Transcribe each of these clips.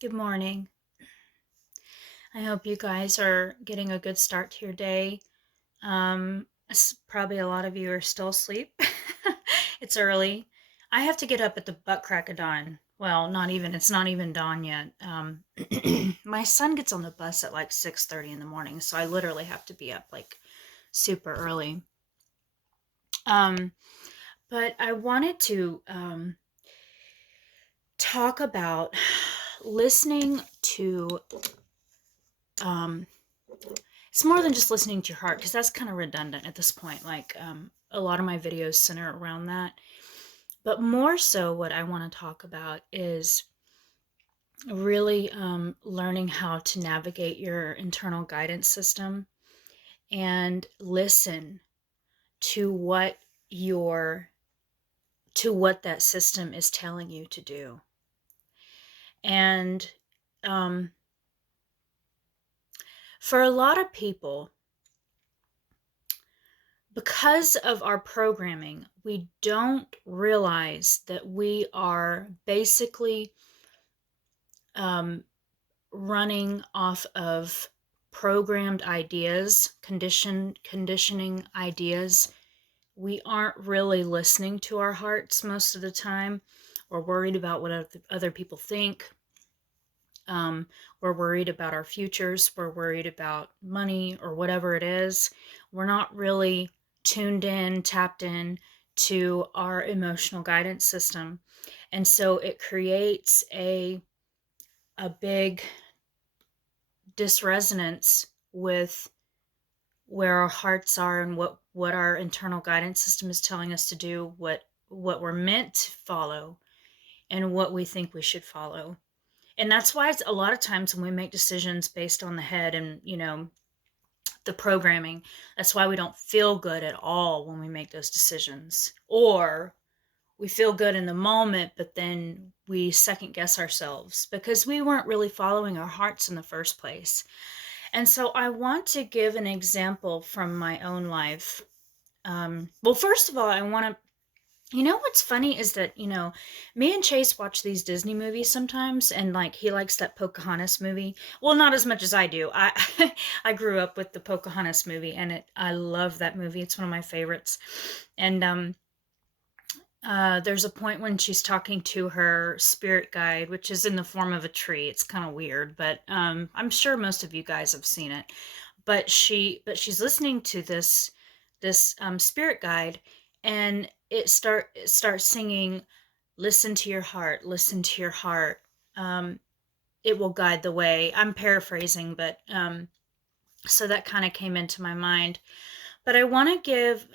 Good morning. I hope you guys are getting a good start to your day. Probably a lot of you are still asleep. It's early. I have to get up at the butt crack of dawn. Well, it's not even dawn yet. My son gets on the bus at like 6:30 in the morning, so I literally have to be up like super early. Um, but I wanted to talk about listening to um, it's more than just listening to your heart because that's kind of redundant at this point. A lot of my videos center around that. But more so, what I want to talk about is really learning how to navigate your internal guidance system and listen to your what that system is telling you to do. And um, for a lot of people, because of our programming, we don't realize that we are basically running off of programmed ideas, conditioning ideas. We aren't really listening to our hearts most of the time. We're worried about what other people think. We're worried about our futures. We're worried about money or whatever it is. We're not really tuned in, tapped in to our emotional guidance system. And so it creates a big disresonance with where our hearts are and what our internal guidance system is telling us to do, what we're meant to follow, and what we think we should follow. And that's why it's a lot of times when we make decisions based on the head and the programming, that's why we don't feel good at all when we make those decisions. Or we feel good in the moment, but then we second guess ourselves because we weren't really following our hearts in the first place. And so I want to give an example from my own life. Well, first of all, I want to, what's funny is that, me and Chase watch these Disney movies sometimes, and like he likes that Pocahontas movie. Well, not as much as I do. I grew up with the Pocahontas movie, and I love that movie. It's one of my favorites. And there's a point when she's talking to her spirit guide, which is in the form of a tree. It's kind of weird, but I'm sure most of you guys have seen it. But she's listening to this spirit guide, and it starts singing, "Listen to your heart, listen to your heart. It will guide the way." I'm paraphrasing, but so that kind of came into my mind. But I want to give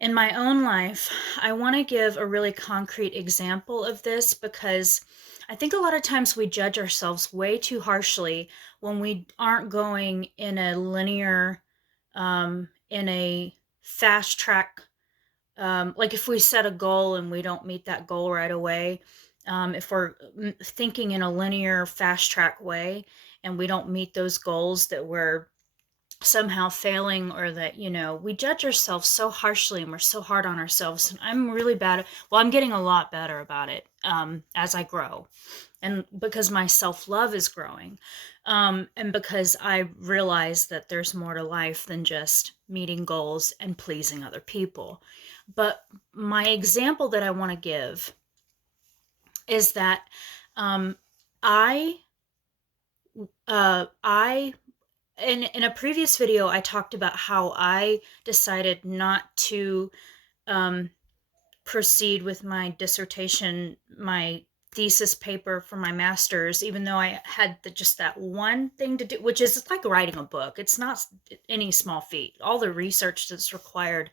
in my own life, I want to give a really concrete example of this because I think a lot of times we judge ourselves way too harshly when we aren't going in a linear, in a fast track. Like if we set a goal and we don't meet that goal right away, if we're thinking in a linear fast track way and we don't meet those goals that we're somehow failing, or that we judge ourselves so harshly and we're so hard on ourselves. And I'm really bad. Well, I'm getting a lot better about it as I grow, and because my self-love is growing, and because I realize that there's more to life than just meeting goals and pleasing other people. But my example that I want to give is that um, I I in a previous video, I talked about how I decided not to um, proceed with my dissertation, my thesis paper for my master's, even though I had just that one thing to do, which is like writing a book. It's not any small feat. All the research that's required,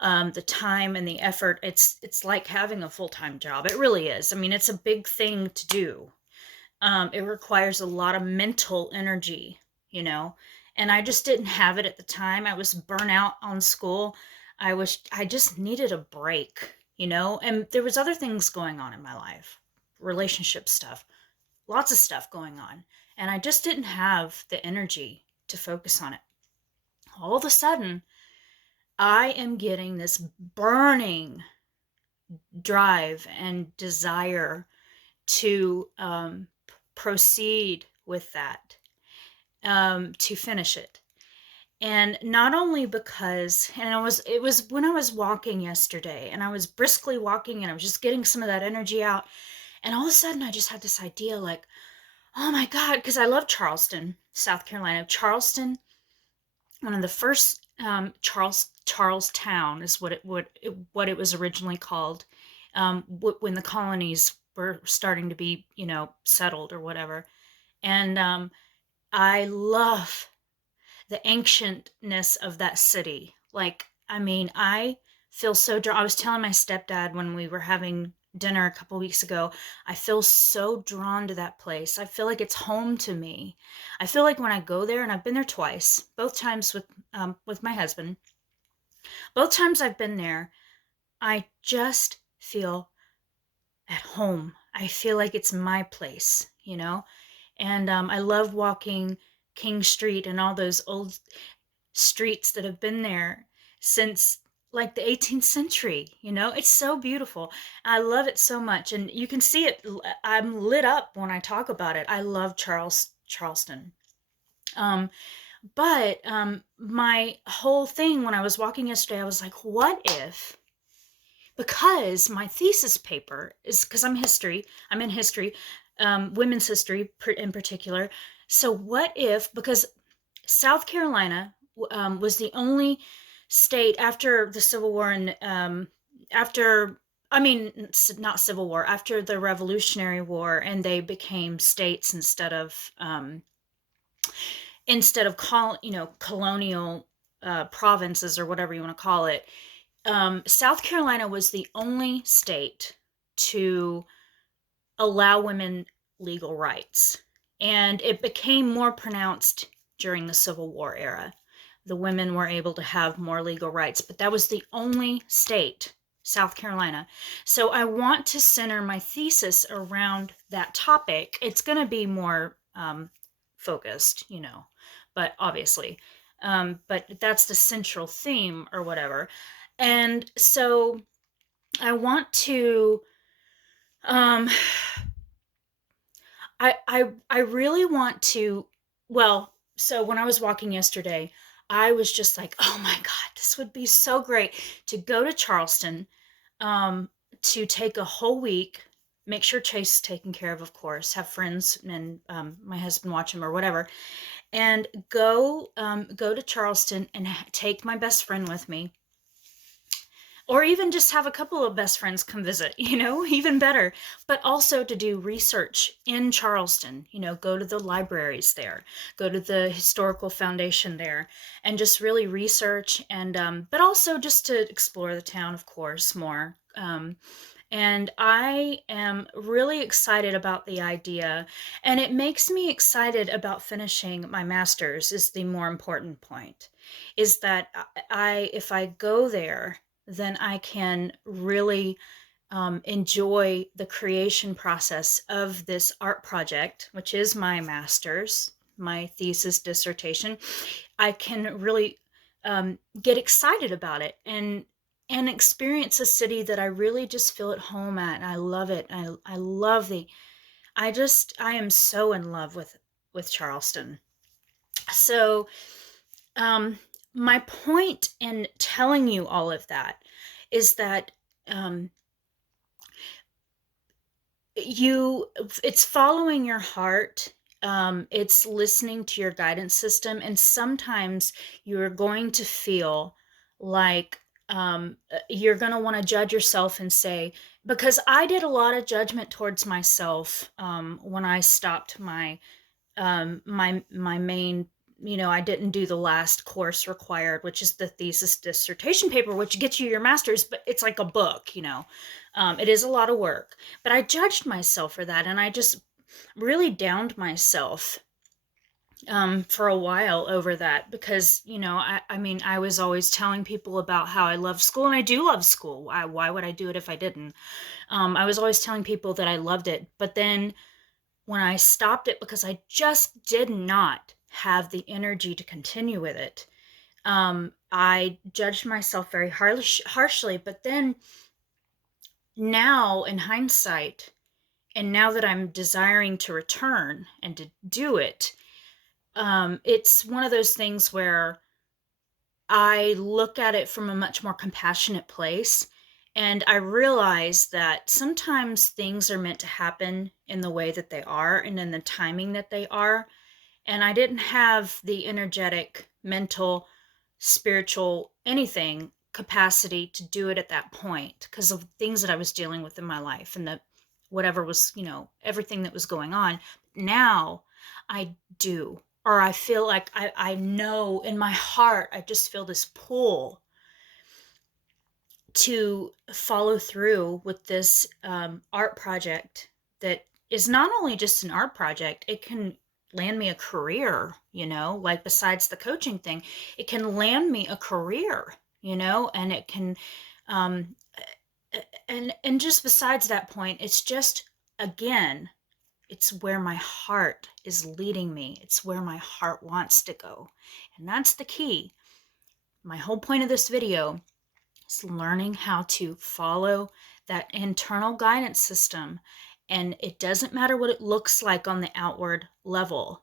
the time and the effort, it's like having a full-time job. It really is. I mean, it's a big thing to do. It requires a lot of mental energy, you know, and I just didn't have it at the time. I was burnt out on school. I just needed a break, and there was other things going on in my life, relationship stuff, lots of stuff going on, and I just didn't have the energy to focus on it. All of a sudden, I am getting this burning drive and desire to proceed with that, to finish it. And not only because, and it was when I was walking yesterday and I was briskly walking and I was just getting some of that energy out. And all of a sudden I just had this idea like, oh my God, because I love Charleston, South Carolina. Charleston, one of the first Charlestown is what it was originally called, when the colonies were starting to be, settled or whatever. And I love the ancientness of that city. Like, I mean, I feel so drawn. I was telling my stepdad when we were having dinner a couple weeks ago, I feel so drawn to that place. I feel like it's home to me. I feel like when I go there, and I've been there twice, both times with my husband. Both times I've been there, I just feel at home. I feel like it's my place, And I love walking King Street and all those old streets that have been there since like the 18th century. It's so beautiful. I love it so much, and you can see it. I'm lit up when I talk about it. I love Charleston. But my whole thing when I was walking yesterday, I was like, what if, because my thesis paper is, because I'm in history, women's history in particular. So what if, because South Carolina was the only state after the Civil War, and I mean, not Civil War, after the Revolutionary War, and they became states instead of colonial provinces or whatever you want to call it. South Carolina was the only state to allow women legal rights. And it became more pronounced during the Civil War era. The women were able to have more legal rights, but that was the only state, South Carolina. So I want to center my thesis around that topic. It's going to be more focused, but obviously. But that's the central theme or whatever. And so I want to um, I really want to, well, so when I was walking yesterday, I was just like, oh my God, this would be so great to go to Charleston, to take a whole week, make sure Chase is taken care of course, have friends and my husband watch him or whatever, and go to Charleston and take my best friend with me, or even just have a couple of best friends come visit, even better. But also to do research in Charleston, go to the libraries there, go to the historical foundation there, and just really research, and but also just to explore the town, of course, more. And I am really excited about the idea, and it makes me excited about finishing my master's. Is the more important point, is that if I go there, then I can really enjoy the creation process of this art project, which is my master's, my thesis dissertation. I can really get excited about it and experience a city that I really just feel at home at. And I love it. I love I am so in love with Charleston. So, my point in telling you all of that is that it's following your heart. It's listening to your guidance system, and sometimes you're going to feel like you're going to want to judge yourself and say, because I did a lot of judgment towards myself when I stopped my main, I didn't do the last course required, which is the thesis dissertation paper, which gets you your master's, but it's like a book. It is a lot of work, but I judged myself for that, and I just really downed myself for a while over that, because I mean, I was always telling people about how I love school, and I do love school. Why would I do it if I didn't? I was always telling people that I loved it, but then when I stopped it, because I just did not have the energy to continue with it, I judged myself very harshly. But then now, in hindsight, And now that I'm desiring to return and to do it, it's one of those things where I look at it from a much more compassionate place. And I realize that sometimes things are meant to happen in the way that they are and in the timing that they are. And I didn't have the energetic, mental, spiritual, anything capacity to do it at that point because of things that I was dealing with in my life and the whatever was, everything that was going on. Now I do, or I feel like I know in my heart, I just feel this pull to follow through with this art project that is not only just an art project, it can land me a career, like besides the coaching thing, it can land me a career, and it can, um, and just besides that point, it's just, again, it's where my heart is leading me. It's where my heart wants to go. And that's the key. My whole point of this video is learning how to follow that internal guidance system. And it doesn't matter what it looks like on the outward level,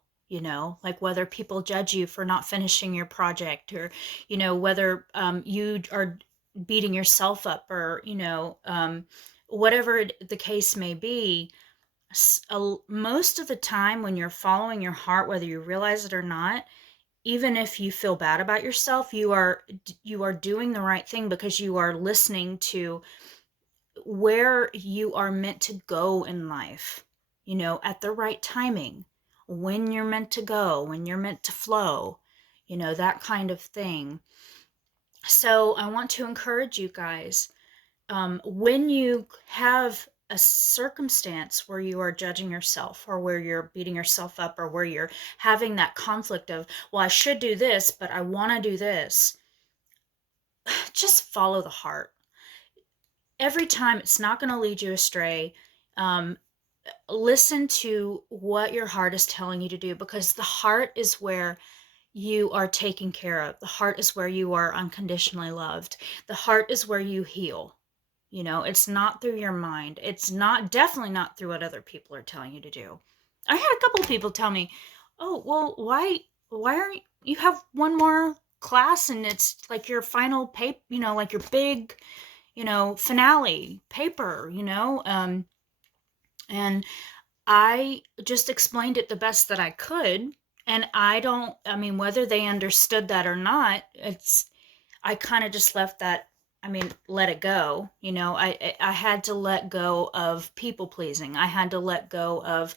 like whether people judge you for not finishing your project, or, whether you are beating yourself up, or, whatever the case may be. Most of the time when you're following your heart, whether you realize it or not, even if you feel bad about yourself, you are doing the right thing because you are listening to where you are meant to go in life, at the right timing, when you're meant to go, when you're meant to flow, that kind of thing. So I want to encourage you guys, when you have a circumstance where you are judging yourself, or where you're beating yourself up, or where you're having that conflict of, well, I should do this, but I want to do this, just follow the heart. Every time, it's not going to lead you astray. Listen to what your heart is telling you to do, because the heart is where you are taken care of. The heart is where you are unconditionally loved. The heart is where you heal. It's not through your mind. It's definitely not through what other people are telling you to do. I had a couple of people tell me, oh, well, why aren't you have one more class and it's like your final paper, like your big, finale paper, and I just explained it the best that I could. And I mean, whether they understood that or not, I kind of just left that. I mean, let it go. I had to let go of people pleasing. I had to let go of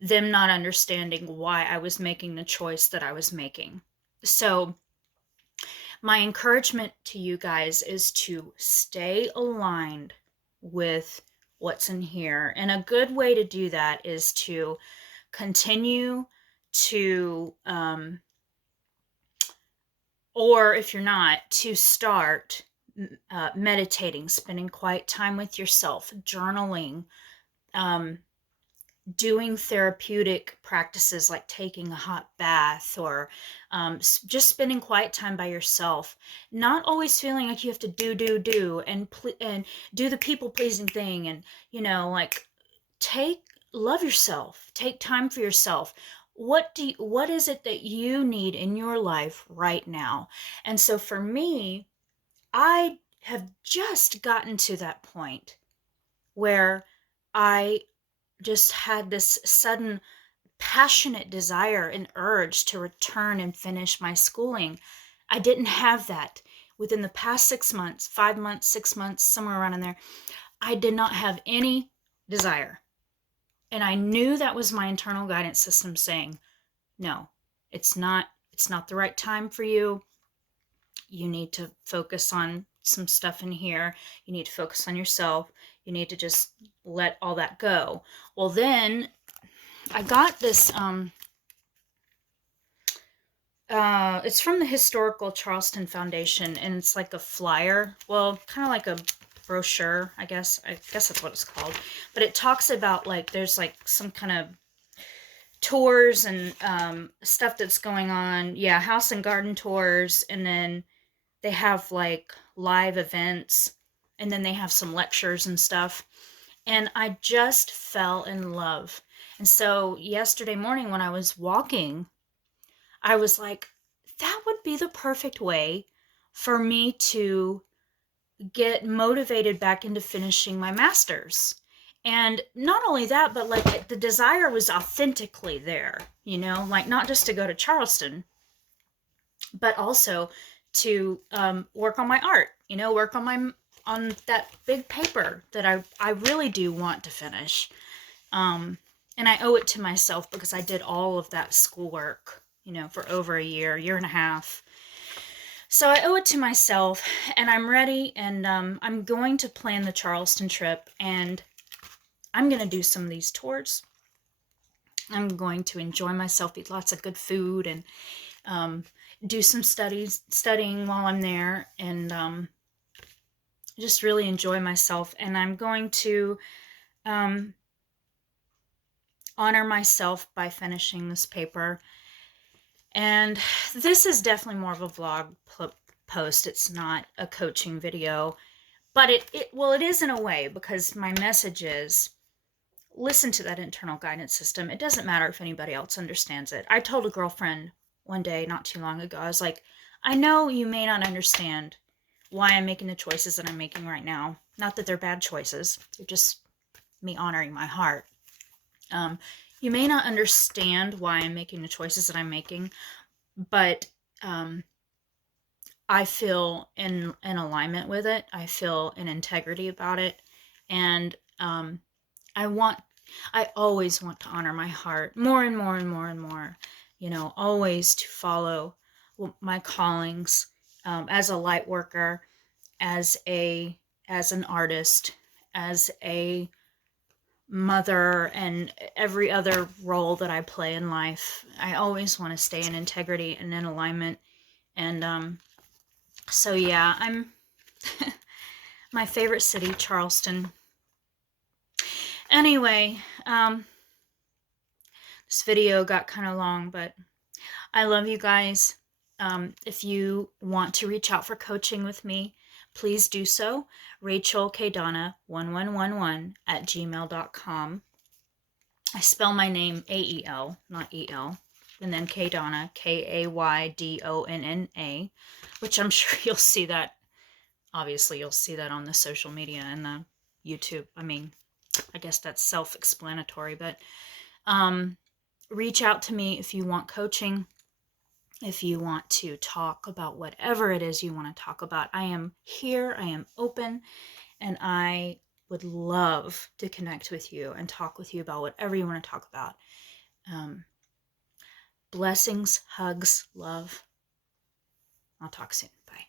them not understanding why I was making the choice that I was making. So my encouragement to you guys is to stay aligned with what's in here. And a good way to do that is to continue to, or if you're not, to start meditating, spending quiet time with yourself, journaling, doing therapeutic practices like taking a hot bath, or just spending quiet time by yourself, not always feeling like you have to do and do the people pleasing thing, and like love yourself, take time for yourself. What is it that you need in your life right now? And so for me, I have just gotten to that point where I just had this sudden passionate desire and urge to return and finish my schooling. I didn't have that within the past 6 months, 5 months, 6 months, somewhere around in there. I did not have any desire. And I knew that was my internal guidance system saying, no, it's not the right time for you. You need to focus on some stuff in here. You need to focus on yourself. You need to just let all that go. Well, then I got this, it's from the Historical Charleston Foundation, and it's like a flyer. Well, kind of like a brochure, I guess. I guess that's what it's called. But it talks about, like, there's like some kind of tours and stuff that's going on. Yeah, house and garden tours, and then they have like live events, and then they have some lectures and stuff. And I just fell in love. And so yesterday morning when I was walking, I was like, that would be the perfect way for me to get motivated back into finishing my master's. And not only that, but like the desire was authentically there, like not just to go to Charleston, but also to work on my art, work on that big paper that I really do want to finish. And I owe it to myself because I did all of that schoolwork, for over a year and a half. So I owe it to myself, and I'm ready, and I'm going to plan the Charleston trip, and I'm going to do some of these tours. I'm going to enjoy myself, eat lots of good food, and do some studying while I'm there, and just really enjoy myself. And I'm going to honor myself by finishing this paper. And this is definitely more of a vlog post. It's not a coaching video, but it is in a way, because my message is, listen to that internal guidance system. It doesn't matter if anybody else understands it. I told a girlfriend one day not too long ago, I was like, I know you may not understand why I'm making the choices that I'm making right now. Not that they're bad choices. They're just me honoring my heart. You may not understand why I'm making the choices that I'm making, but I feel in alignment with it. I feel in integrity about it. And I always want to honor my heart more and more and more and more, always to follow my callings, as a light worker, as an artist, as a mother, and every other role that I play in life. I always want to stay in integrity and in alignment. And so yeah, I'm my favorite city, Charleston. Anyway, this video got kind of long, but I love you guys. If you want to reach out for coaching with me, please do so. RachelKdonna1111@gmail.com. I spell my name A-E-L, not E-L. And then Kaydonna, Kaydonna, which I'm sure you'll see that. Obviously, you'll see that on the social media and the YouTube. I mean, I guess that's self-explanatory, but reach out to me if you want coaching. If you want to talk about whatever it is you want to talk about, I am here, I am open, and I would love to connect with you and talk with you about whatever you want to talk about. Blessings, hugs, love. I'll talk soon. Bye.